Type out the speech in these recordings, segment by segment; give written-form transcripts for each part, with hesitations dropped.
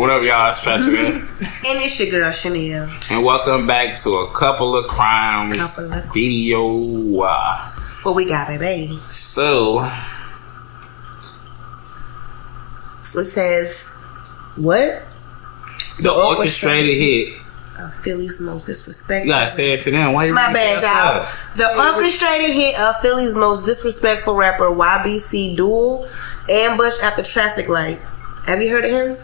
What up, y'all? It's Trapp. And it's your girl, Chanel. And welcome back to a couple of crimes video. What we got, baby? So, it says, what? The orchestrated hit. Philly's most disrespectful. You gotta say it to them. Why you My bad, y'all. The orchestrated hit of Philly's most disrespectful rapper, YBC Dul, ambushed at the traffic light. Have you heard of him?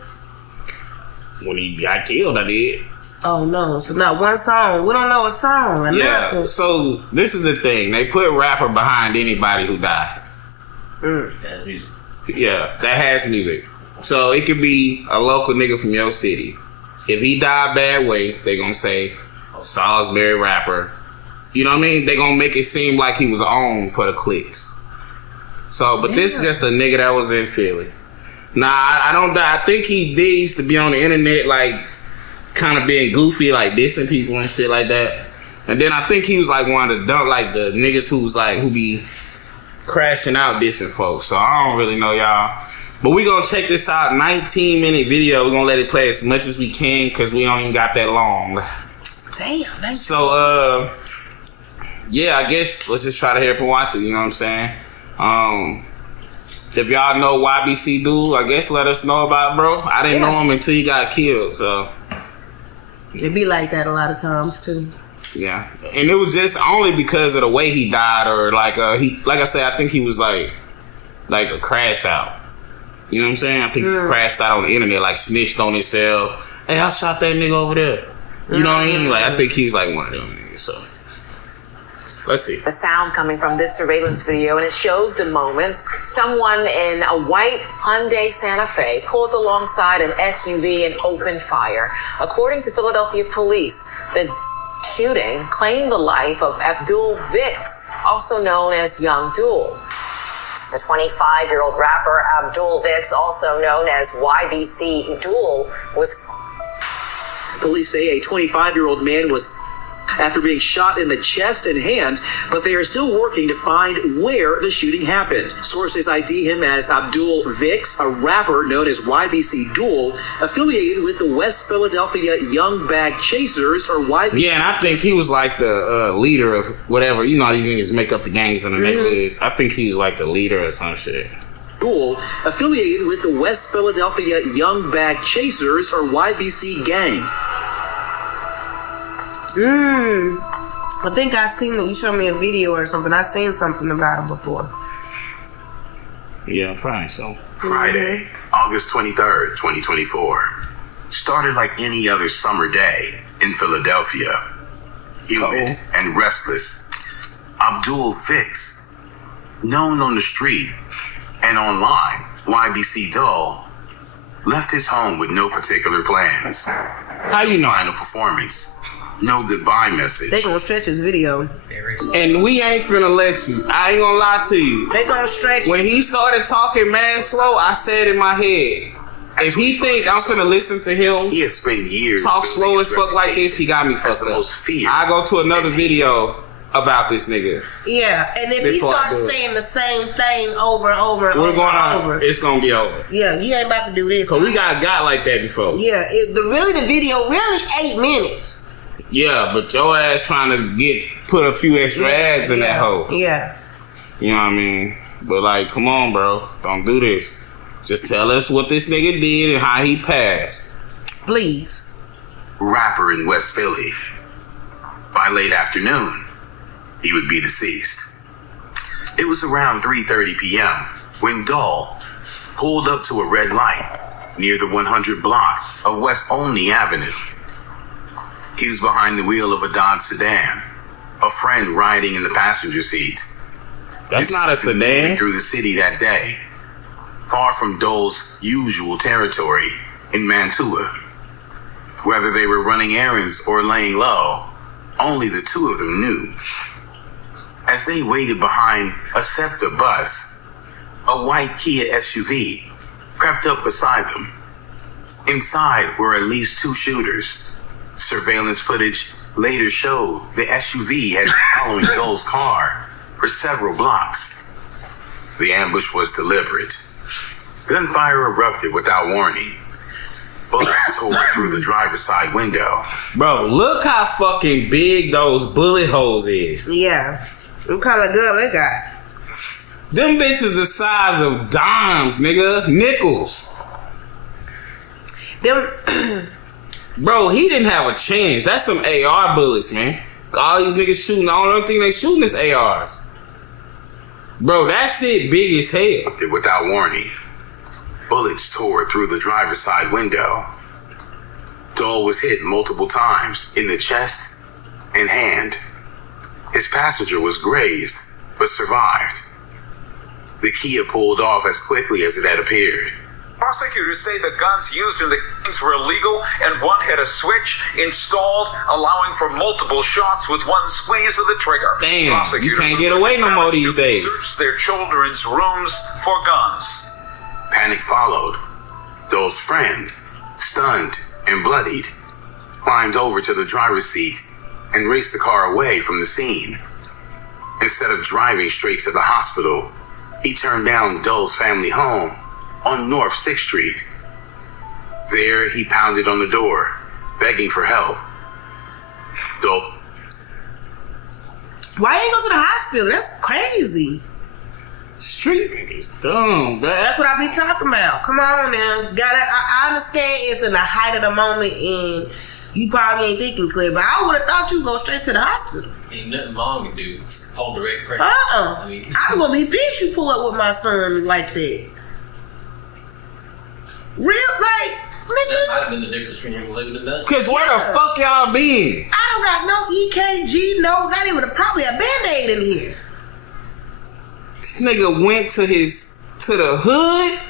When he got killed, I did. Oh no, so not one song. We don't know a song or nothing. So this is the thing. They put rapper behind anybody who died. That's music. Yeah, that has music. So it could be a local nigga from your city. If he died bad way, they gonna say Salisbury rapper. You know what I mean? They gonna make it seem like he was on for the clicks. So, but this is just a nigga that was in Philly. Nah, I think he used to be on the internet, like, kind of being goofy, like dissing people and shit like that. And then I think he was like one of the the niggas who be crashing out dissing folks. So I don't really know, y'all. But we gonna check this out, 19-minute video. We're gonna let it play as much as we can because we don't even got that long. Damn. So, yeah, I guess let's just try to hear it and watch it, you know what I'm saying? If y'all know YBC Dul, I guess let us know about it, bro. I didn't know him until he got killed, so. It be like that a lot of times, too. Yeah. And it was just only because of the way he died, or like I said, I think he was like a crash out. You know what I'm saying? I think he crashed out on the internet, like snitched on himself. Hey, I shot that nigga over there. You know what I mean? Like, I think he was like one of them niggas, so. Let's see. The sound coming from this surveillance video, and it shows the moments someone in a white Hyundai Santa Fe pulled alongside an SUV and opened fire. According to Philadelphia police, the shooting claimed the life of Abdul Vix, also known as Young Dul. The 25-year-old rapper Abdul Vix, also known as YBC Dul, was... Police say a 25-year-old man was after being shot in the chest and hand, but they are still working to find where the shooting happened. Sources ID him as Abdul Vix, a rapper known as YBC Dul, affiliated with the West Philadelphia Young Bag Chasers, or YBC. Yeah, and I think he was like the leader of whatever. You know, these niggas make up the gangs in the neighborhoods. I think he was like the leader or some shit. Dul, affiliated with the West Philadelphia Young Bag Chasers, or YBC gang. I think I seen that you showed me a video or something. I seen something about him before. Yeah, probably so. Friday, August 23rd, 2024. Started like any other summer day in Philadelphia. Humid and restless. Abdul Vix, known on the street and online, YBC Dul, left his home with no particular plans. How you know? Final performance. No goodbye message. They gonna stretch his video. And we ain't finna let you. I ain't gonna lie to you. They gonna stretch. When he started talking mad slow, I said in my head, if he think I'm finna listen to him he had spent years talk slow as fuck like this, he got me fucked up. I go to another video about this nigga. Yeah, and if he starts saying the same thing over and over and over, it's gonna be over. Yeah, you ain't about to do this. Cause we got like that before. Yeah, the video 8 minutes. Yeah, but your ass trying to put a few extra ads in that hole. Yeah. You know what I mean? But like, come on, bro. Don't do this. Just tell us what this nigga did and how he passed. Please. Rapper in West Philly. By late afternoon, he would be deceased. It was around 3:30 p.m. when Dul pulled up to a red light near the 100 block of West Olney Avenue. He was behind the wheel of a Dodge sedan, a friend riding in the passenger seat. That's not a sedan. Through the city that day, far from Dul's usual territory in Mantua. Whether they were running errands or laying low, only the two of them knew. As they waited behind a SEPTA bus, a white Kia SUV crept up beside them. Inside were at least 2 shooters. Surveillance footage later showed the SUV had been following Dul's car for several blocks. The ambush was deliberate. Gunfire erupted without warning. Bullets tore through the driver's side window. Bro, look how fucking big those bullet holes is. Yeah. What kind of gun they got? Them bitches the size of dimes, nigga. Nickels. Them. Bro, he didn't have a chance. That's them AR bullets, man. All these niggas shooting, the only thing they shooting is ARs. Bro, that shit big as hell. Without warning, bullets tore through the driver's side window. Dul was hit multiple times in the chest and hand. His passenger was grazed, but survived. The Kia pulled off as quickly as it had appeared. Prosecutors say the guns used in the killings were illegal, and one had a switch installed, allowing for multiple shots with one squeeze of the trigger. Damn, you can't get away no more these days. Searched their children's rooms for guns. Panic followed. Dul's friend, stunned and bloodied, climbed over to the driver's seat and raced the car away from the scene. Instead of driving straight to the hospital, he turned down Dul's family home on North 6th Street. There, he pounded on the door, begging for help. Dul. Why ain't go to the hospital? That's crazy. Street niggas dumb, bro. That's what I be talking about. Come on now. I understand it's in the height of the moment and you probably ain't thinking clear, but I would have thought you'd go straight to the hospital. Ain't nothing mom can do. Hold direct pressure. I mean, I'm gonna be pissed you pull up with my son like that. Real, like, That nigga. might have been the difference between him living and dying. Cause where the fuck y'all been? I don't got no EKG, no, not even probably a Band-Aid in here. This nigga went to the hood.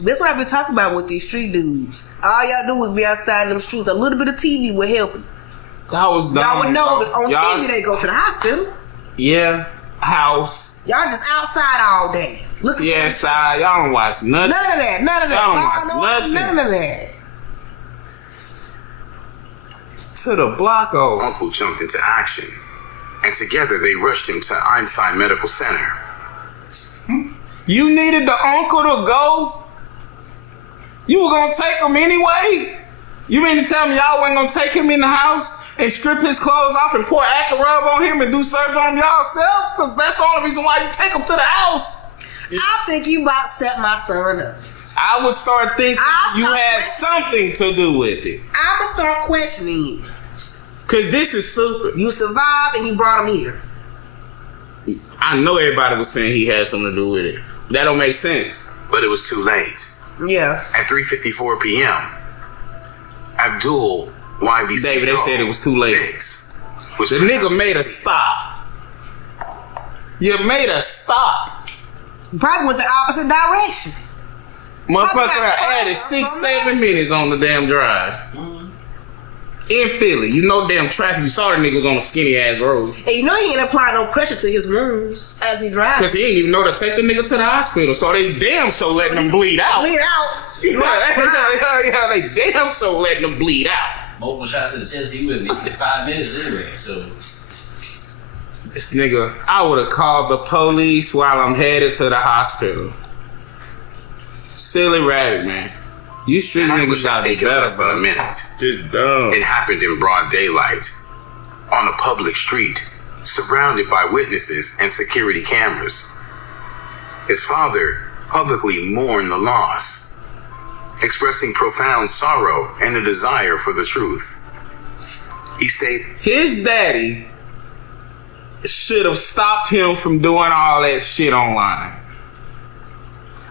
That's what I've been talking about with these street dudes. All y'all do is be outside in them streets. A little bit of TV will help you. That was dumb. Y'all would know that on Y'all- TV they go to the hospital. Yeah, house. Y'all just outside all day. Look Yeah, side. Y'all don't watch nothing. None of that. Y'all don't watch nothing. None of that. To the block over. Uncle jumped into action, and together they rushed him to Einstein Medical Center. You needed the uncle to go? You were gonna take him anyway? You mean to tell me y'all wasn't gonna take him in the house and strip his clothes off and pour Acurub on him and do surgery on him y'all self? Because that's the only reason why you take him to the house. I think you about to set my son up. I would start thinking I'll you start had questioning. something to do with it. I'ma start questioning you. Because this is stupid. You survived and you brought him here. I know everybody was saying he had something to do with it. That don't make sense. But it was too late. Yeah. At 3:54 p.m., Abdul, YBC David, they Dul, said it was too late. Fix, was The nigga pronounced made a deceased. stop. You made a stop. You probably went the opposite direction. Motherfucker got added fire 6-7 minutes on the damn drive. In Philly. You know damn traffic. You saw the niggas on a skinny ass road. And you know he ain't applying no pressure to his wounds as he drives. Cause he didn't even know to take the nigga to the hospital. So they damn so letting him bleed out. Bleed out. Yeah, they damn so letting him bleed out. Multiple shots to the chest, he wouldn't get 5 minutes anyway, so. This nigga, I would have called the police while I'm headed to the hospital. Silly rabbit, man. You street That niggas was not gotta be taking better, less than a bro. minute. Just dumb. It happened in broad daylight, on a public street, surrounded by witnesses and security cameras. His father publicly mourned the loss, expressing profound sorrow and a desire for the truth. He stated, His daddy should have stopped him from doing all that shit online.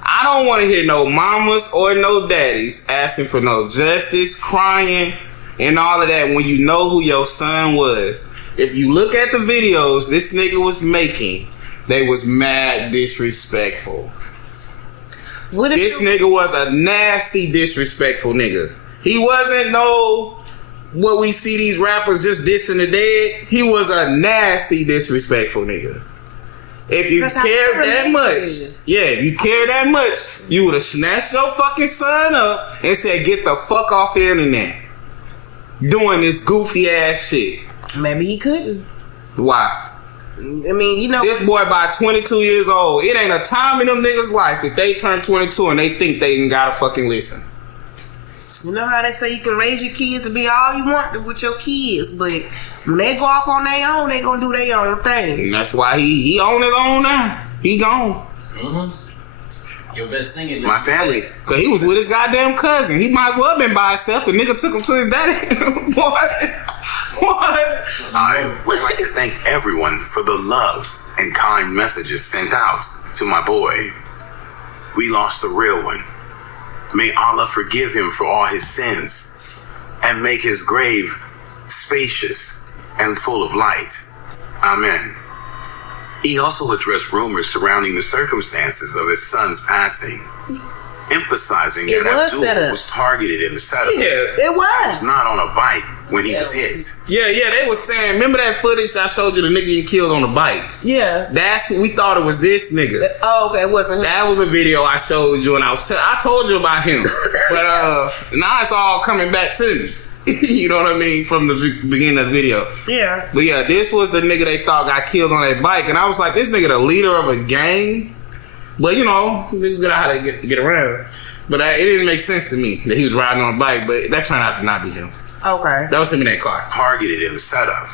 I don't want to hear no mamas or no daddies asking for no justice, crying, and all of that when you know who your son was. If you look at the videos this nigga was making, they was mad disrespectful. What if This nigga was a nasty, disrespectful nigga. He wasn't no, what we see these rappers just dissing the dead. He was a nasty, disrespectful nigga. If you That's how cared that everyone much, is. yeah, if you cared that much, you would have snatched your fucking son up and said, get the fuck off the internet. Doing this goofy ass shit. maybe he couldn't. Why? I mean, you know, This boy by 22 years old. It ain't a time in them niggas' life that they turn 22 and they think they ain't gotta fucking listen. you know how they say you can raise your kids to be all you want with your kids, but when they go off on their own, they gonna do their own thing. And that's why he on his own now. He gone. Your best thing is My family. Cause he was with his goddamn cousin. He might as well been by himself. The nigga took him to his daddy. What? I would like to thank everyone for the love and kind messages sent out to my boy. We lost a real one. May Allah forgive him for all his sins and make his grave spacious and full of light. Amen. He also addressed rumors surrounding the circumstances of his son's passing, emphasizing It that was Abdul set up. was targeted in the setup. Yeah. It He was was. not on a bike when he was hit. Yeah, they was saying, remember that footage I showed you, the nigga getting killed on the bike? Yeah. That's, we thought it was this nigga. Oh, okay, it wasn't him. That was a video I showed you, and I told you about him. But now it's all coming back to me. You know what I mean? From the beginning of the video. Yeah. But yeah, this was the nigga they thought got killed on that bike. And I was like, this nigga the leader of a gang? But you know, niggas got how to get around. But it didn't make sense to me that he was riding on a bike, but that turned out to not be him. Okay. That was him in that car. Targeted in the setup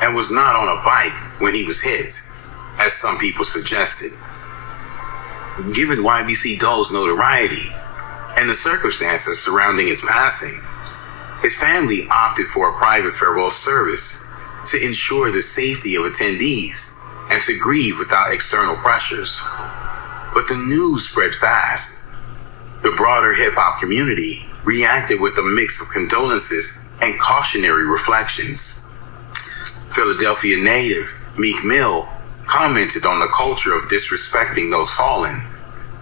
and was not on a bike when he was hit, as some people suggested. Given YBC Dul's notoriety and the circumstances surrounding his passing, his family opted for a private farewell service to ensure the safety of attendees and to grieve without external pressures. But the news spread fast. The broader hip-hop community reacted with a mix of condolences and cautionary reflections. Philadelphia native Meek Mill commented on the culture of disrespecting those fallen,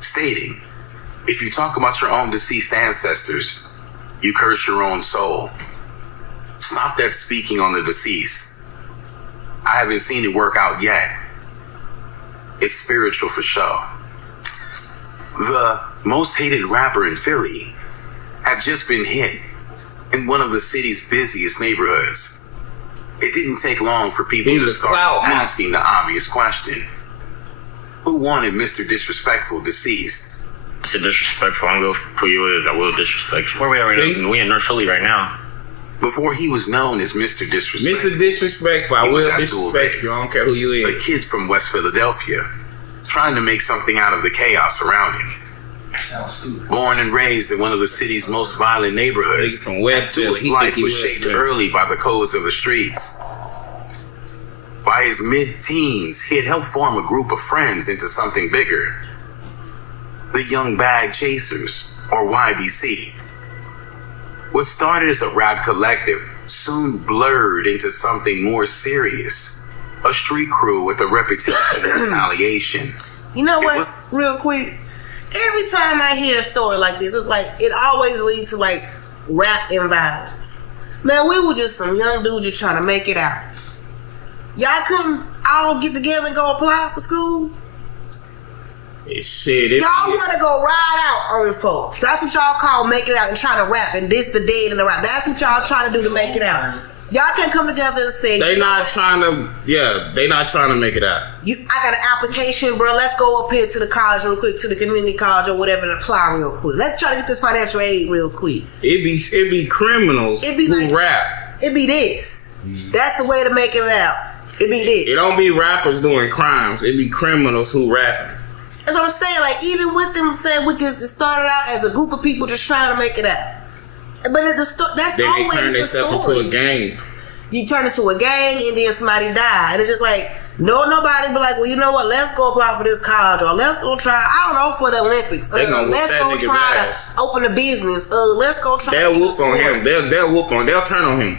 stating, "If you talk about your own deceased ancestors, you curse your own soul. Stop that speaking on the deceased. I haven't seen it work out yet. It's spiritual for show." The most hated rapper in Philly had just been hit in one of the city's busiest neighborhoods. It didn't take long for people He to was a start clout monster. asking the obvious question. Who wanted Mr. Disrespectful deceased? Mr. Disrespectful, I'm gonna put you as I will disrespect you. Where we are right See? now? We in North Philly right now. Before he was known as Mr. Disrespectful, Mr. Disrespectful, I He was will Abdul disrespect you. I don't care who you a is. kid from West Philadelphia, trying to make something out of the chaos around him. sounds stupid. Born and raised in one of the city's most violent neighborhoods, Nigga from West Abdul's Philly, he life think he was was shaped Philly. early by the codes of the streets. By his mid-teens, he had helped form a group of friends into something bigger. The Young Bag Chasers, or YBC. What started as a rap collective soon blurred into something more serious. A street crew with a reputation of retaliation. You know It what? was- Real quick. Every time I hear a story like this, it's like it always leads to like rap and violence. Man, we were just some young dudes just trying to make it out. Y'all couldn't all get together and go apply for school? Shit, Y'all want to go ride out on folks. That's what y'all call make it out and trying to rap and diss the dead in the rap. That's what y'all trying to do to make it out. Y'all can't come together and say, they not trying to. Yeah, they not trying to make it out. I got an application, bro. Let's go up here to the college real quick, to the community college or whatever, and apply real quick. Let's try to get this financial aid real quick. It be criminals It be who like- rap. It be this. That's the way to make it out. It be this. It don't be rappers doing crimes. It be criminals who rapping. That's what I'm saying. Like, even with them saying we just started out as a group of people just trying to make it out. But that's Then they always turn the themselves story. into a gang. You turn into a gang and then somebody die. And it's just like, nobody be like, well, you know what? Let's go apply for this college, or let's go try, I don't know, for the Olympics. They gonna whoop Let's that go nigga's try ass. to open a business. Let's go try They'll to get whoop a on sport. him. They'll whoop on. They'll turn on him.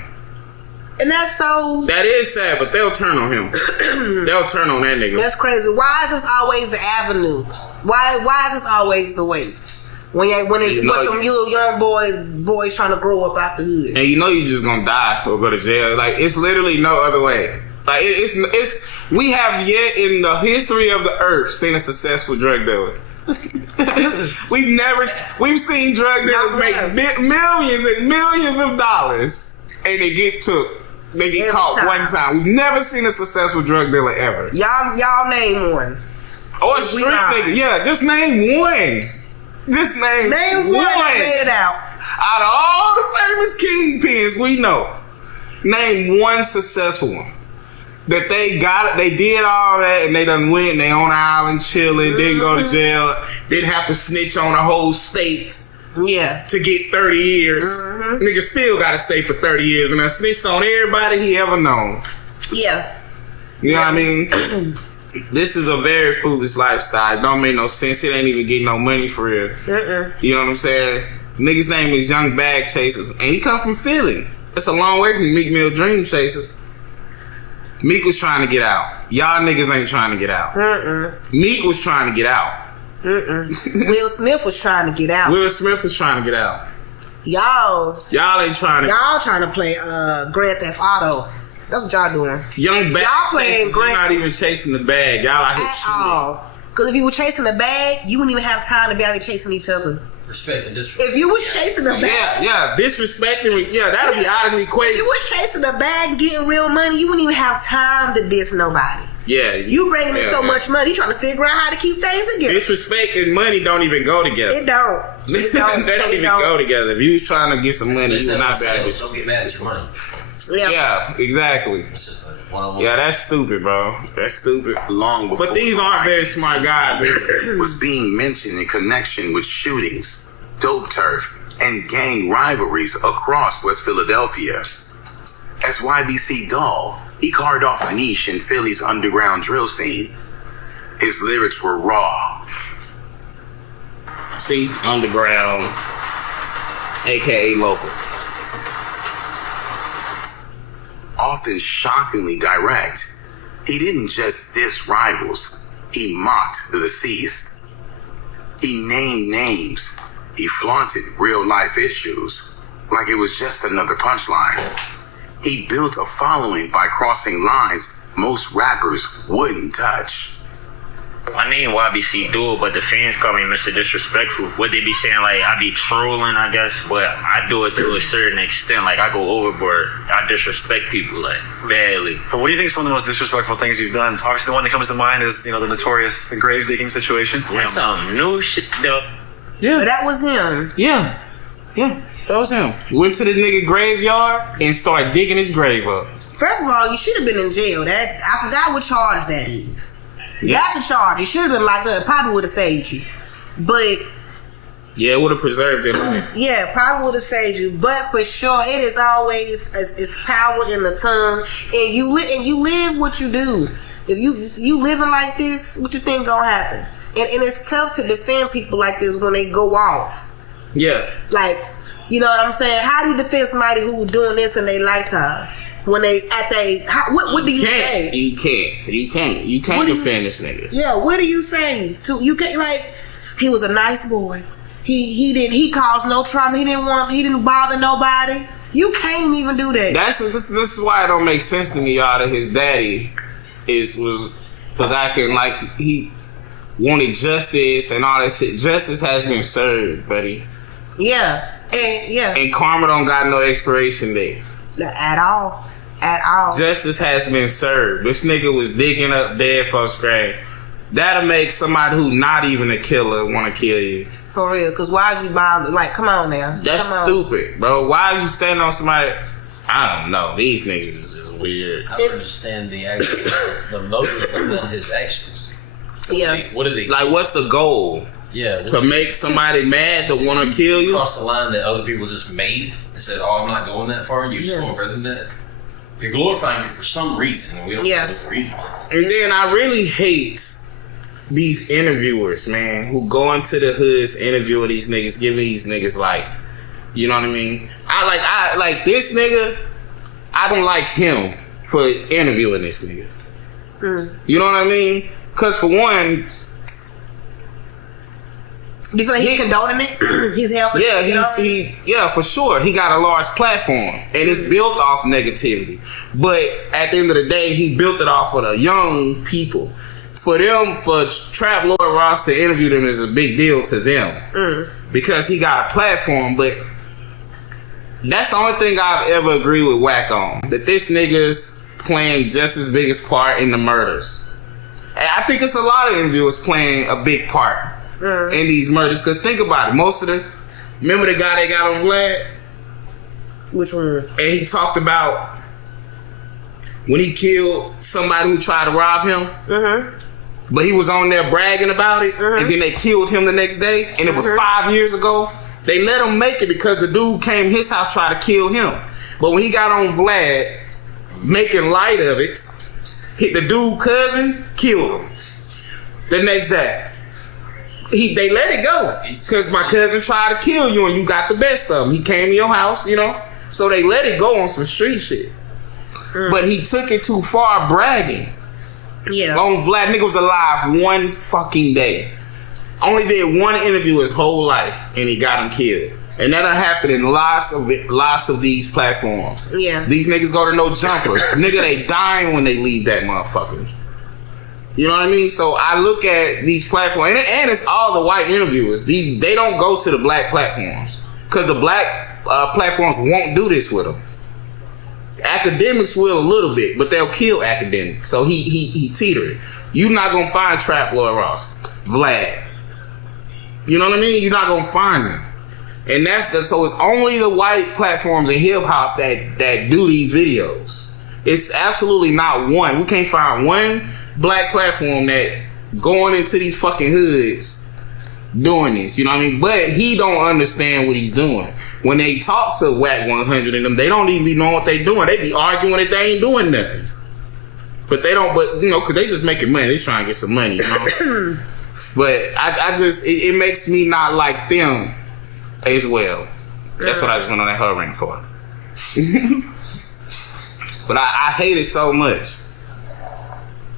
And that's so, That is sad, but they'll turn on him. They'll turn on that nigga. that's crazy. Why is this always the avenue? Why is this always the way? When it's You know, some little young boys trying to grow up out the hood. And you know you just gonna die or go to jail. Like, it's literally no other way. Like, it's we have yet in the history of the earth seen a successful drug dealer. We've seen drug dealers make millions and millions of dollars and they get took They get Every caught time. one time. We've never seen a successful drug dealer ever. Y'all name one. Or a street nigga. Yeah, just name one. Just name one that made it out. Out of all the famous kingpins we know, name one successful one. That they got it, they did all that, and they done went, they on the island chilling, didn't go to jail, didn't have to snitch on a whole state to get 30 years. Nigga still gotta stay for 30 years, and I snitched on everybody he ever known. Yeah. You know what I mean? This is a very foolish lifestyle. It don't make no sense. It ain't even getting no money for real. You know what I'm saying? Nigga's name is Young Bag Chasers, and he come from Philly. That's a long way from Meek Mill Dream Chasers. Meek was trying to get out. Y'all niggas ain't trying to get out. Meek was trying to get out. Will Smith was trying to get out. Will Smith was trying to get out. Y'all ain't trying to. Y'all trying to play Grand Theft Auto. That's what y'all doing. Young Bag Y'all playing Chasers, you're not even chasing the bag. Y'all out here at all. Because if you were chasing the bag, you wouldn't even have time to be out here chasing each other. Respect and disrespect. If you was chasing the bag, disrespecting, that'll be out of the equation. If you was chasing the bag and getting real money, you wouldn't even have time to diss nobody. Yeah, you bringing in so much money, you trying to figure out how to keep things together. Disrespect and money don't even go together. It don't. They don't even go together. If you was trying to get some money, you not bad. Don't get mad at your money. Yeah, exactly. It's just like one-on-one. Yeah, that's stupid, bro. That's stupid. Long before but these aren't very smart guys. Was being mentioned in connection with shootings, dope turf, and gang rivalries across West Philadelphia. As YBC Dul, he carved off a niche in Philly's underground drill scene. His lyrics were raw. See, underground, aka local. Often shockingly direct. He didn't just diss rivals, he mocked the deceased. He named names. He flaunted real life issues like it was just another punchline. He built a following by crossing lines most rappers wouldn't touch. My name YBC Dul, but the fans call me Mr. Disrespectful. What they be saying, like, I be trolling, I guess, but I do it to a certain extent. Like, I go overboard. I disrespect people, like, badly. But what do you think is some of the most disrespectful things you've done? Obviously, the one that comes to mind is, the notorious grave digging situation. That's some new shit, though. Yeah. But that was him. Yeah, that was him. Went to the nigga graveyard and started digging his grave up. First of all, you should have been in jail. I forgot what charge that is. Yeah. That's a charge. You should have been locked up. Probably would have saved you. But yeah, it would have preserved it. Yeah, probably would have saved you. But for sure, it is always it's power in the tongue, and you live what you do. If you living like this, what you think gonna happen? And it's tough to defend people like this when they go off. Yeah, like, you know what I'm saying? How do you defend somebody who's doing this in their lifetime? When they what do you say? You can't defend this nigga. Yeah, what do you say? You can't, like, he was a nice boy. He caused no trauma. He didn't bother nobody. You can't even do that. This is why it don't make sense to me, y'all, that his daddy was acting like he wanted justice and all that shit. Justice has been served, buddy. Yeah, and karma don't got no expiration date at all. Justice has been served. This nigga was digging up dead folks' grave. That'll make somebody who not even a killer want to kill you. For real, because why is you bother? Like, come on now. That's stupid, bro. Why is you standing on somebody? I don't know. These niggas is just weird. I don't understand the motive behind his actions. What are they? Like, what's the goal? Yeah. To make somebody mad to want to kill you? Cross the line that other people just made and said, oh, I'm not going that far. You're just going further than that. You're glorifying it for some reason, and we don't know what the reason is. And then I really hate these interviewers, man, who go into the hoods, interviewing these niggas, giving these niggas, like, you know what I mean? I like this nigga. I don't like him for interviewing this nigga. You know what I mean? Because for one, do you feel like he's condoning it? He's helping. Yeah, for sure. He got a large platform, and it's built off negativity. But at the end of the day, he built it off of the young people. For Trapp Lloyd Ross to interview them is a big deal to them because he got a platform. But That's the only thing I've ever agreed with Wack on. That this nigga's playing just as big a part in the murders. And I think it's a lot of interviewers playing a big part in these murders. Because think about it. Most of the... Remember the guy they got on Vlad? Which one? And he talked about when he killed somebody who tried to rob him. But he was on there bragging about it. And then they killed him the next day. And it was 5 years ago. They let him make it because the dude came to his house trying to kill him. But when he got on Vlad, making light of it, hit the dude cousin, killed him. The next day. They let it go. Because my cousin tried to kill you and you got the best of him. He came to your house, you know. So they let it go on some street shit. But he took it too far bragging. Yeah. On Vlad, nigga was alive one fucking day. Only did one interview his whole life, and he got him killed. And that done happened in lots of these platforms. Yeah. These niggas go to no jumper. Nigga, they dying when they leave that motherfucker. You know what I mean? So I look at these platforms, and it's all the white interviewers. They don't go to the black platforms. Because the black platforms won't do this with them. Academics will a little bit, but they'll kill academics. So he teetered. You're not going to find Trapp, Lloyd Ross, Vlad. You know what I mean? You're not gonna find them, and so it's only the white platforms in hip hop that do these videos. It's absolutely not one. We can't find one black platform that going into these fucking hoods doing this. You know what I mean? But he don't understand what he's doing. When they talk to Wack 100 and them, they don't even be knowing what they doing. They be arguing that they ain't doing nothing. But they don't. But you know, cause they just making money. They trying to get some money. You know. But I just, it makes me not like them as well. That's what I just went on that her ring for. But I hate it so much.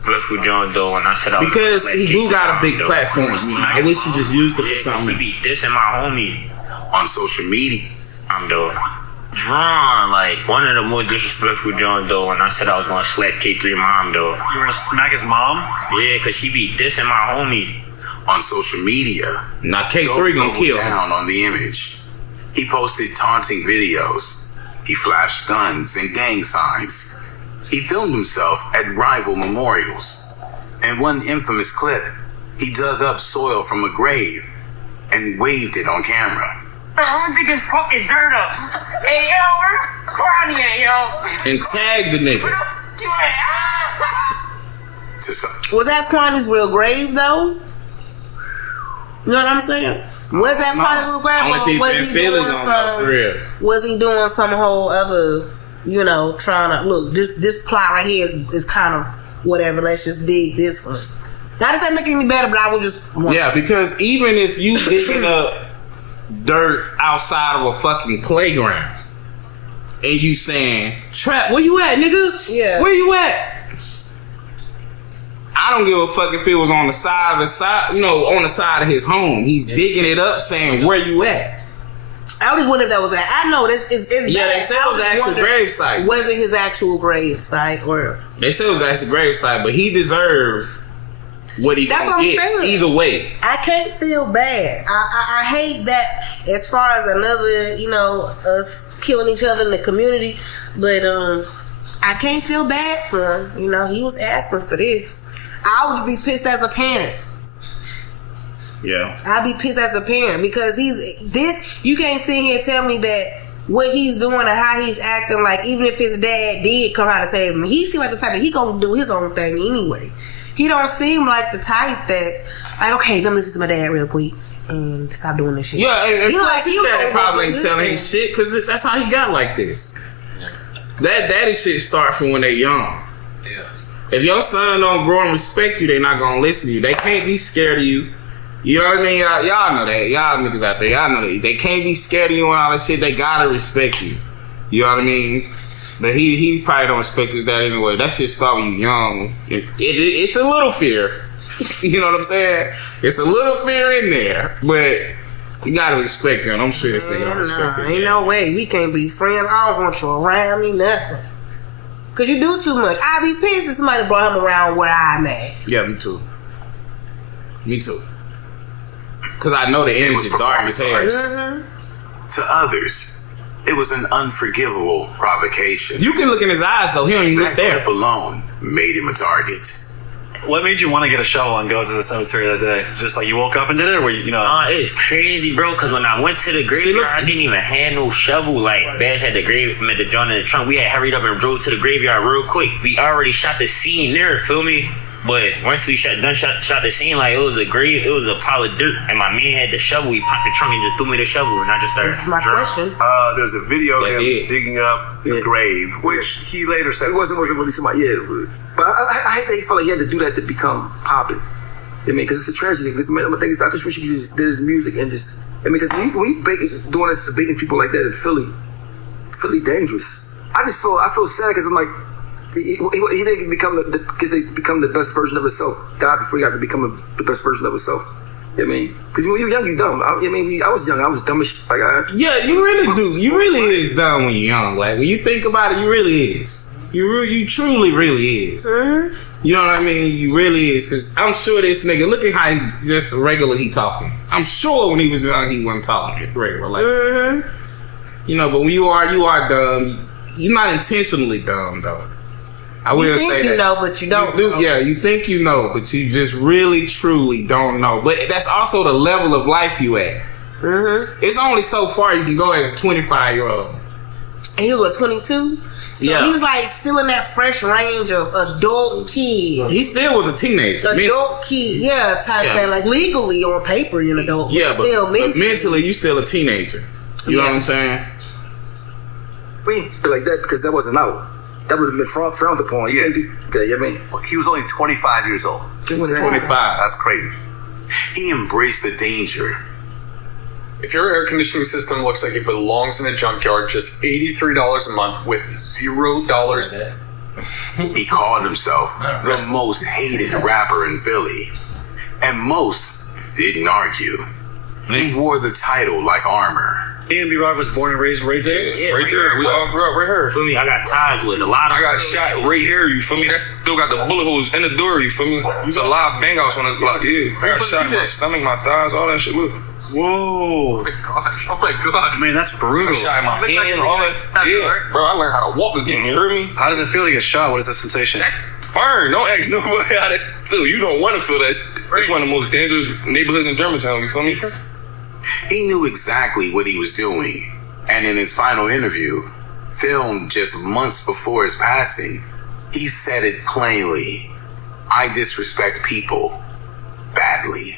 Blissful John Doe, and I said I was because he do got a big platform. I wish he just used it for something. He be dissing my homie on social media. I'm Doe. Drawn like one of the more disrespectful John Doe, and I said I was gonna slap K3 mom though. You wanna smack his mom? Yeah, cause she be dissing my homie. On social media, now K3 gonna kill down on the image. He posted taunting videos. He flashed guns and gang signs. He filmed himself at rival memorials. In one infamous clip, he dug up soil from a grave and waved it on camera. I'm gonna dig this fucking dirt up. Hey yo, where Crowny at, yo? And tag the nigga. Was that Kwani's real grave though? You know what I'm saying? Was that Kwani's real grave, or was he doing some whole other, you know, trying to look? This plot right here is kind of whatever. Let's just dig this one. Not that make it any better, but I would just because even if you digging up dirt outside of a fucking playground and you saying, Trapp, where you at, nigga? Yeah. Where you at? I don't give a fuck if it was on the side, on the side of his home. He's digging it up saying, where you at? I always wonder if that was that. I know it's yeah, bad. They said it was an actual grave site. Was it his actual grave site or? They said it was actual grave site, but he deserved what he That's gonna what get I'm saying. either way. I can't feel bad. I hate that as far as another, you know, us killing each other in the community, but I can't feel bad for him. You know, he was asking for this. I would be pissed as a parent. Yeah. I'd be pissed as a parent because you can't sit here and tell me that what he's doing and how he's acting, like even if his dad did come out and save him, he seems like the type that he gonna do his own thing anyway. He don't seem like the type that, like, okay, let me listen to my dad real quick and stop doing this shit. Yeah, and he plus he his daddy probably ain't this telling thing. him shit because that's how he got like this. Yeah. That daddy shit start from when they young. Yeah. If your son don't grow and respect you, they not gonna listen to you. They can't be scared of you. You know what I mean? Y'all know that. Y'all niggas out there, y'all know that. They can't be scared of you and all that shit. They gotta respect you. You know what I mean? But he probably don't respect his dad anyway. That shit start when you young. It's a little fear. You know what I'm saying? It's a little fear in there. But you gotta respect him. I'm sure this nigga don't respect him. Ain't no way. We can't be friends. I don't want you around me, nothing. Cause you do too much. I'd be pissed if somebody brought him around where I'm at. Yeah, me too. Me too. Cause I know the image is dark as hell. To others, It was an unforgivable provocation. You can look in his eyes, though. He don't even look That there. clip alone made him a target. What made you want to get a shovel and go to the cemetery that day? Just like you woke up and did it, or were you know? It's crazy, bro. Cause when I went to the graveyard, I didn't even have no shovel. Like, Bash had the joint in the trunk. We had hurried up and drove to the graveyard real quick. We already shot the scene there, feel me? But once we shot the scene, like it was a pile of dirt, and my man had the shovel. He popped the trunk and just threw me the shovel, and I just started. That's my question. There's a video of him digging up the grave, which he later said it wasn't really somebody. Yeah, but I hate that he felt like he had to do that to become popping. I mean, because it's a tragedy. Because my thing is, I just wish he just did his music and just. I mean, because when you doing this, debating people like that in Philly dangerous. I feel sad because I'm like. He didn't become the best version of himself. Died before he got to become the best version of himself. You know what I mean? Because when you're young, you're dumb. I was young. I was dumb as shit. Yeah, you really do. You really is dumb when you're young. Like, when you think about it, you really is. You truly really is. Mm-hmm. You know what I mean? You really is. Because I'm sure this nigga, look at how he just regular he talking. I'm sure when he was young, he wasn't talking regular. Like, you know, but when you are dumb, you're not intentionally dumb, though. I will you say think that. You know, but you don't. Yeah, you think you know, but you just really, truly don't know. But that's also the level of life you at. Mm-hmm. It's only so far you can go as a 25-year-old. And he was 22? So he's like still in that fresh range of adult kid. He still was a teenager. Adult kid, type thing. Like legally on paper, you're an adult. Yeah, but still mentally, you still a teenager. You know what I'm saying? We ain't like that because that wasn't out. That would have been frowned upon. Yeah. I mean, he was only 25 years old. He was 25. That's crazy. He embraced the danger. If your air conditioning system looks like it belongs in a junkyard, just $83 a month with $0. He called himself the most hated rapper in Philly. And most didn't argue. He wore the title like armor. B&B-Rock was born and raised right there? Yeah, right there. We all grew up right here. Feel me? I got ties with a lot of. I got shot right here, you feel me? That still got the bullet holes in the door, you feel me? It's a live bang outs on the block, yeah. I got shot in my stomach, my thighs, all that shit, look. Whoa. Oh my gosh. Man, that's brutal. I shot in my hand, all that. Yeah, bro, I learned how to walk again, you heard me? How does it feel to get shot? What is the sensation? Burn, don't ask nobody how that feel. You don't want to feel that. It's one of the most dangerous neighborhoods in Germantown, you feel me? He knew exactly what he was doing. And in his final interview, filmed just months before his passing, he said it plainly. I disrespect people badly.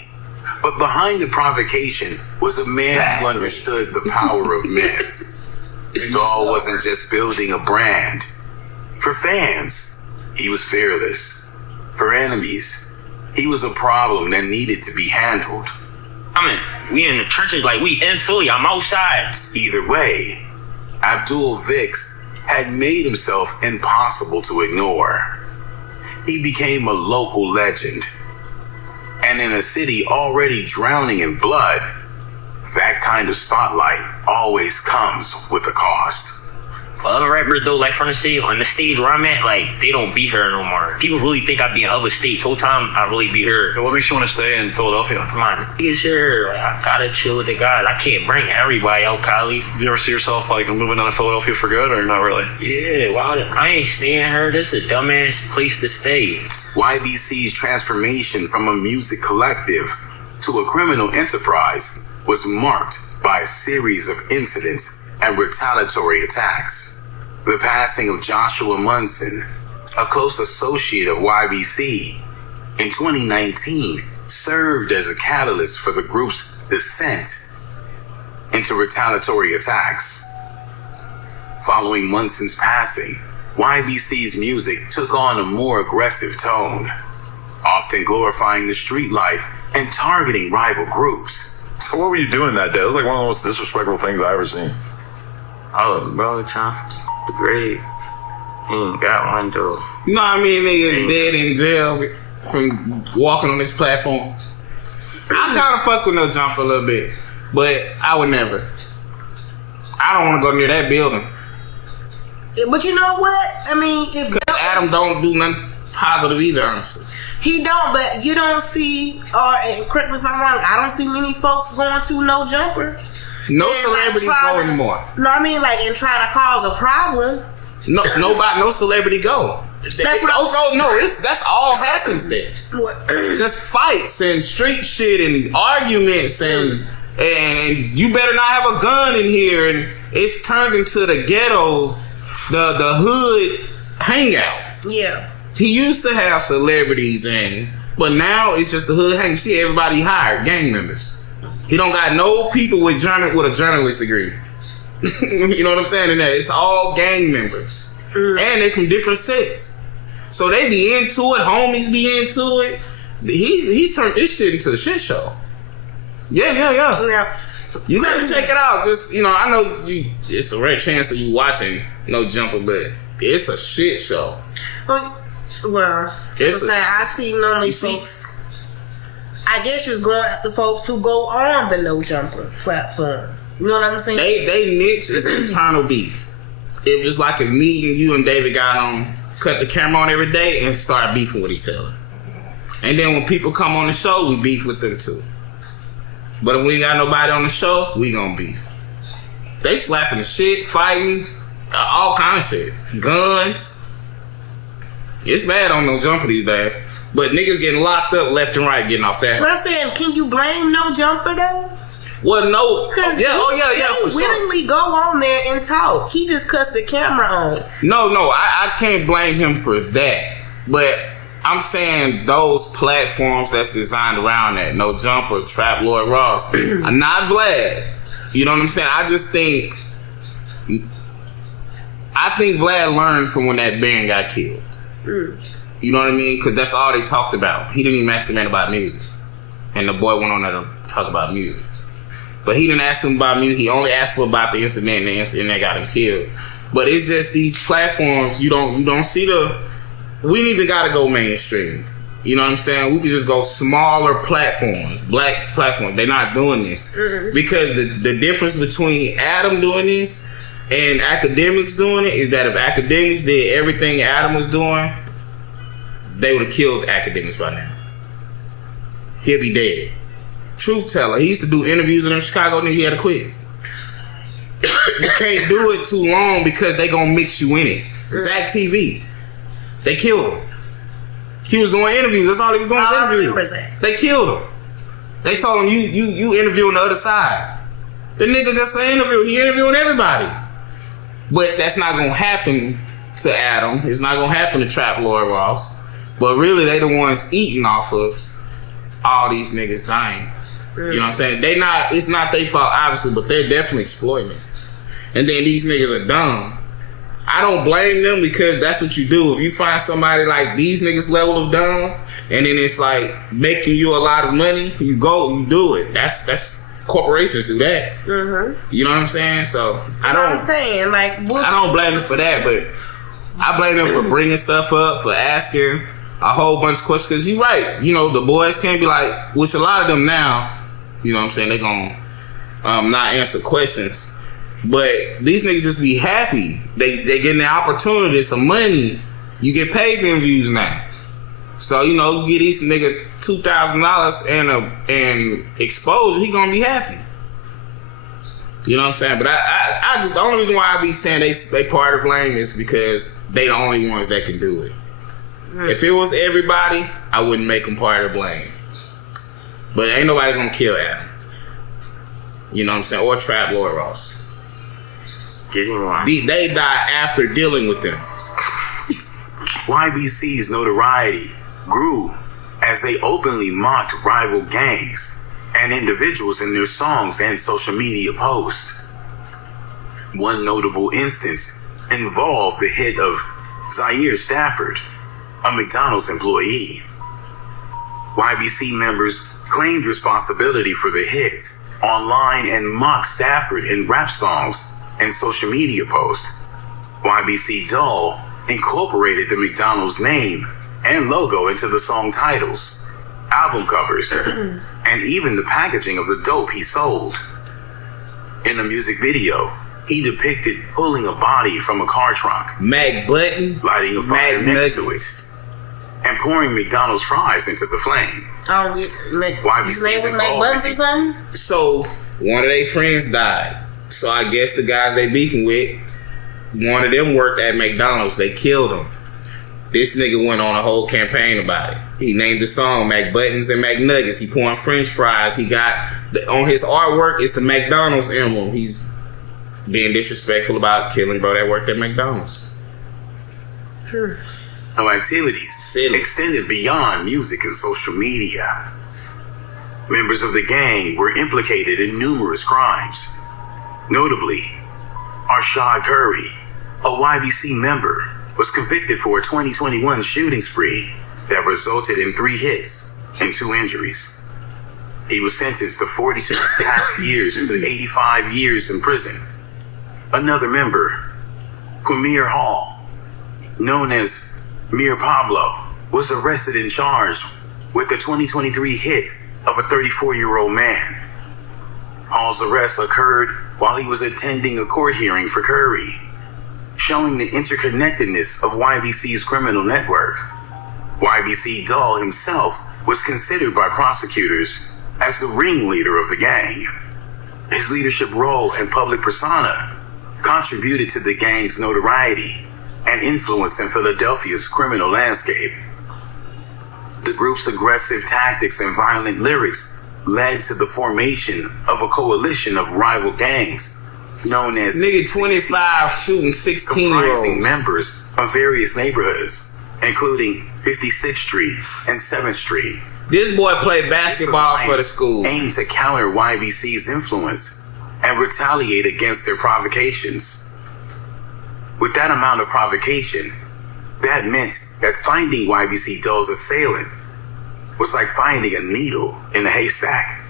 But behind the provocation was a man who understood the power of myth. Dul wasn't just building a brand. For fans, he was fearless. For enemies, he was a problem that needed to be handled. I mean, we in the trenches, like we in Philly, I'm outside. Either way, Abdul Vix had made himself impossible to ignore. He became a local legend. And in a city already drowning in blood, that kind of spotlight always comes with a cost. Other rappers though, like from the city, on the stage where I'm at, like they don't be here no more. People really think I be in other states. Whole time I really be here. What makes you want to stay in Philadelphia? Come on, niggas here. Like, I gotta chill with the guys. I can't bring everybody out, Kali. Do you ever see yourself like moving out of Philadelphia for good, or not really? Yeah, wow. I ain't staying here. This is a dumbass place to stay. YBC's transformation from a music collective to a criminal enterprise was marked by a series of incidents and retaliatory attacks. The passing of Joshua Munson, a close associate of YBC, in 2019 served as a catalyst for the group's descent into retaliatory attacks. Following Munson's passing, YBC's music took on a more aggressive tone, often glorifying the street life and targeting rival groups. So what were you doing that day? It was like one of the most disrespectful things I ever seen. Oh, bro, trying the grave. He ain't got one, though. You know what I mean? Niggas dead in jail from walking on this platform. I kind of fuck with No Jump a little bit, but I would never. I don't want to go near that building. But you know what? I mean, if Adam don't do nothing positive either, honestly. He don't, but you don't see, and correct me if I'm wrong, I don't see many folks going to No Jumper. No celebrities go anymore. No, I mean like and try to cause a problem. No celebrity go. That's all happens there. Just fights and street shit and arguments and you better not have a gun in here, and it's turned into the ghetto, the hood hangout. Yeah. He used to have celebrities but now it's just the hood hang. See, everybody hired gang members. He don't got no people with a journalist degree. You know what I'm saying? And it's all gang members, and they from different sets. So they be into it. Homies be into it. He's turned this shit into a shit show. Yeah. You gotta check it out. Just I know it's a rare chance of you watching No Jumper, but it's a shit show. Well, I see normally folks. I guess you're going after folks who go on the No Jumper platform. You know what I'm saying? They niche is internal beef. It was like if me and you and David got on, cut the camera on every day and start beefing with each other. And then when people come on the show, we beef with them too. But if we ain't got nobody on the show, we gonna beef. They slapping the shit, fighting, all kind of shit. Guns. It's bad on No Jumper these days. But niggas getting locked up left and right getting off that. But I'm saying, can you blame No Jumper though? Well, no. Because he willingly go on there and talk. He just cuts the camera on. No, I can't blame him for that. But I'm saying those platforms that's designed around that, No Jumper, Trapp, Lloyd Ross, are not Vlad. You know what I'm saying? I think Vlad learned from when that band got killed. You know what I mean? Because that's all they talked about. He didn't even ask the man about music. And the boy went on there to talk about music. But he didn't ask him about music. He only asked him about the incident, and the incident that got him killed. But it's just these platforms, you don't see we didn't even gotta go mainstream. You know what I'm saying? We could just go smaller platforms, black platforms. They're not doing this. Because the difference between Adam doing this and academics doing it is that if academics did everything Adam was doing, they would have killed academics by now. He'll be dead. Truth teller. He used to do interviews in Chicago, and he had to quit. You can't do it too long because they gonna mix you in it. Zach TV. They killed him. He was doing interviews. That's all he was doing was interviews. They killed him. They told him, you interviewing the other side. The nigga just an interview. He interviewing everybody. But that's not gonna happen to Adam. It's not gonna happen to Trapp, Lloyd Ross. But really, they the ones eating off of all these niggas dying. You know what I'm saying? It's not their fault, obviously, but they're definitely exploiting it. And then these niggas are dumb. I don't blame them because that's what you do. If you find somebody like these niggas level of dumb, and then it's like making you a lot of money, you do it. That's corporations do that. You know what I'm saying? So I don't blame them for that, but I blame them for bringing stuff up, for asking a whole bunch of questions. Because you're right. You know, the boys can't be like, which a lot of them now, you know what I'm saying, they're going to not answer questions. But these niggas just be happy. They getting the opportunity, some money. You get paid for interviews now. So, you know, you get these nigga $2,000 and exposure, he gonna be happy. You know what I'm saying? But I just, the only reason why I be saying they part of blame is because they the only ones that can do it. If it was everybody, I wouldn't make them part of the blame. But ain't nobody gonna kill Adam. You know what I'm saying? Or Trapp, Lloyd Ross. They die after dealing with them. YBC's notoriety grew as they openly mocked rival gangs and individuals in their songs and social media posts. One notable instance involved the hit of Zaire Stafford, a McDonald's employee. YBC members claimed responsibility for the hit online and mocked Stafford in rap songs and social media posts. YBC Dul incorporated the McDonald's name and logo into the song titles, album covers, and even the packaging of the dope he sold. In the music video, he depicted pulling a body from a car trunk, Mac buttons, lighting a fire next to it, and pouring McDonald's fries into the flame. I don't get his name was Mac Buttons or something? So, one of their friends died. So, I guess the guys they beefing with, one of them worked at McDonald's. They killed him. This nigga went on a whole campaign about it. He named the song Mac Buttons and Mac Nuggets. He pouring French fries. He got, on his artwork, it's the McDonald's emblem. He's being disrespectful about killing bro that worked at McDonald's. No activities extended beyond music and social media. Members of the gang were implicated in numerous crimes. Notably, Arshad Curry, a YBC member, was convicted for a 2021 shooting spree that resulted in 3 hits and 2 injuries. He was sentenced to 42.5 years to 85 years in prison. Another member, Quamir Hall, known as Mir Pablo, was arrested and charged with the 2023 hit of a 34-year-old man. Hall's arrest occurred while he was attending a court hearing for Curry, showing the interconnectedness of YBC's criminal network. YBC Dul himself was considered by prosecutors as the ringleader of the gang. His leadership role and public persona contributed to the gang's notoriety and influence in Philadelphia's criminal landscape. The group's aggressive tactics and violent lyrics led to the formation of a coalition of rival gangs known as Nigga 25 shooting 16-year-olds. comprising members from various neighborhoods, including 56th Street and 7th Street. This boy played basketball for the school. Aimed to counter YBC's influence and retaliate against their provocations. With that amount of provocation, that meant that finding YBC Dul's assailant was like finding a needle in a haystack.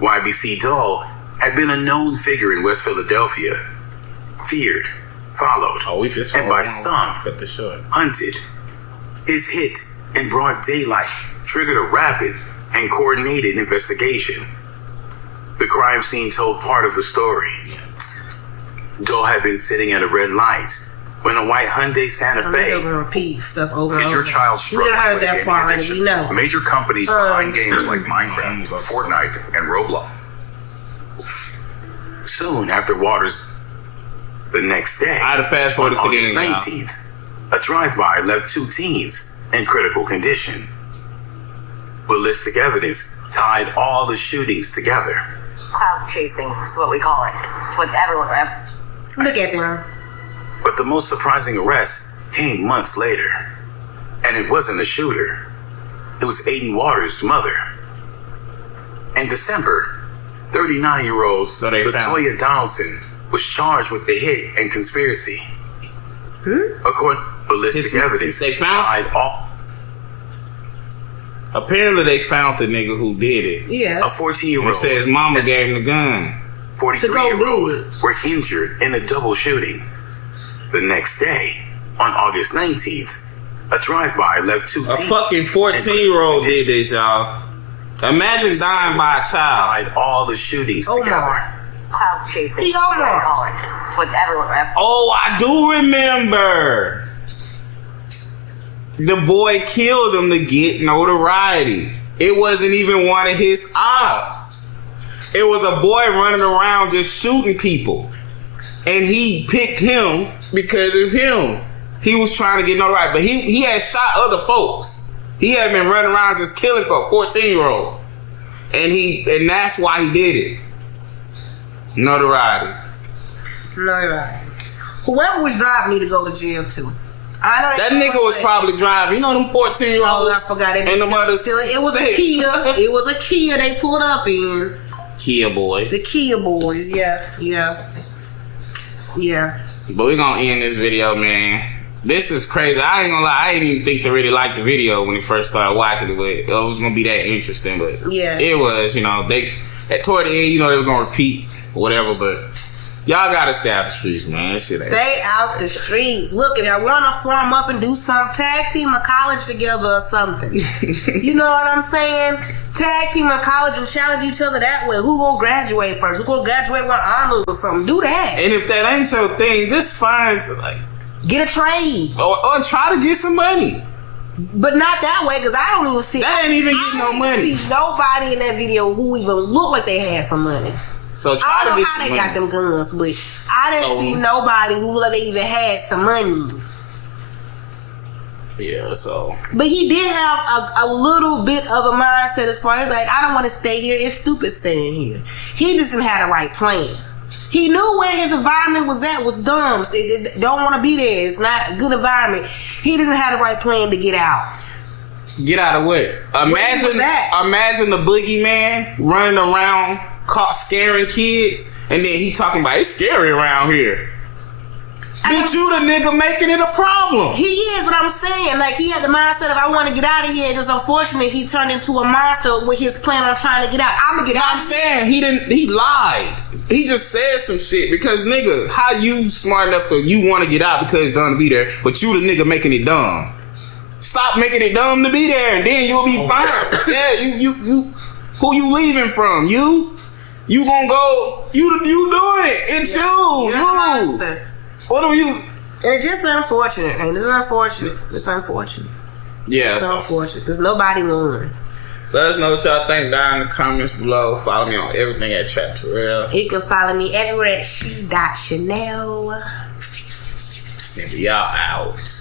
YBC Dul had been a known figure in West Philadelphia, feared, followed, and by some, hunted. His hit in broad daylight triggered a rapid and coordinated investigation. The crime scene told part of the story. Dul had been sitting at a red light when a white Hyundai Santa Fe. Repeat stuff over and Is over. your child We done struggling heard with that gaming part already. addiction? We know. Major companies behind games like Minecraft, Fortnite, and Roblox. Soon after Waters, the next day, I had to fast forward on to the August end, 19th, a drive-by left 2 teens in critical condition. Ballistic evidence tied all the shootings together. Cloud chasing is what we call it. It's what everyone. Look at them. But the most surprising arrest came months later. And it wasn't a shooter. It was Aiden Waters' mother. In December, 39-year-old Latoya Donaldson was charged with the hit and conspiracy. According to ballistic evidence, they tied all. Apparently, they found the nigga who did it. Yeah. A 14-year-old. It says mama gave him the gun. 43-year-old were injured in a double shooting. The next day, on August 19th, a drive-by left 2 A teens. fucking 14-year-old did this, y'all. Imagine dying by a child. All the shootings together. Cloud chasing is what we call it. It's what everyone. Oh, I do remember. The boy killed him to get notoriety. It wasn't even one of his ops. It was a boy running around just shooting people. And he picked him because it's him. He was trying to get notoriety. But he had shot other folks. He had been running around just killing for a 14-year-old. And that's why he did it. Notoriety. Notoriety. Whoever was driving need to go to jail too. I know that nigga was probably driving. You know them 14-year-olds. Oh, I forgot it. And the mothers. It was a Kia. It was a Kia they pulled up in. Kia boys. The Kia boys. Yeah. But we're gonna end this video, man. This is crazy. I ain't gonna lie. I didn't even think to really like the video when we first started watching it, but it was gonna be that interesting. But yeah, it was. You know, they toward the end, you know, they were gonna repeat or whatever. But y'all gotta stay out the streets, man. That shit ain't. Stay out the streets. Look, if y'all wanna form up and do some tag team a college together or something, you know what I'm saying? Tag team a college and challenge each other that way. Who gonna graduate first? Who gonna graduate with honors or something? Do that. And if that ain't your thing, just find like. Get a trade. Or try to get some money. But not that way, because I don't even see. That ain't even getting no money. See nobody in that video who even looked like they had some money. So I don't know how they got them guns, but I didn't see nobody who looked like they even had some money. Yeah, so. But he did have a little bit of a mindset as far as like, I don't want to stay here. It's stupid staying here. He just didn't have the right plan. He knew where his environment was at was dumb. They don't want to be there. It's not a good environment. He didn't have the right plan to get out. Get out of what? Imagine the boogeyman running around, caught scaring kids, and then he talking about it's scary around here. Bitch, you the nigga making it a problem. He is, but I'm saying, like, he had the mindset of I want to get out of here. Just unfortunately, he turned into a monster with his plan on trying to get out. I'm gonna get out. I'm saying he lied. He just said some shit because nigga, how you smart enough to you want to get out because it's dumb to be there, but you the nigga making it dumb. Stop making it dumb to be there, and then you'll be fine. Yeah, you. Who you leaving from? You gonna go? You doing it? It's you. You're the monster. What are you? And it's just unfortunate, man. It's unfortunate. It's unfortunate. Yeah, it's unfortunate because nobody won. Let us know what y'all think down in the comments below. Follow me on everything at Trapp Tarell. You can follow me everywhere at she.chanel. Nigga, y'all out.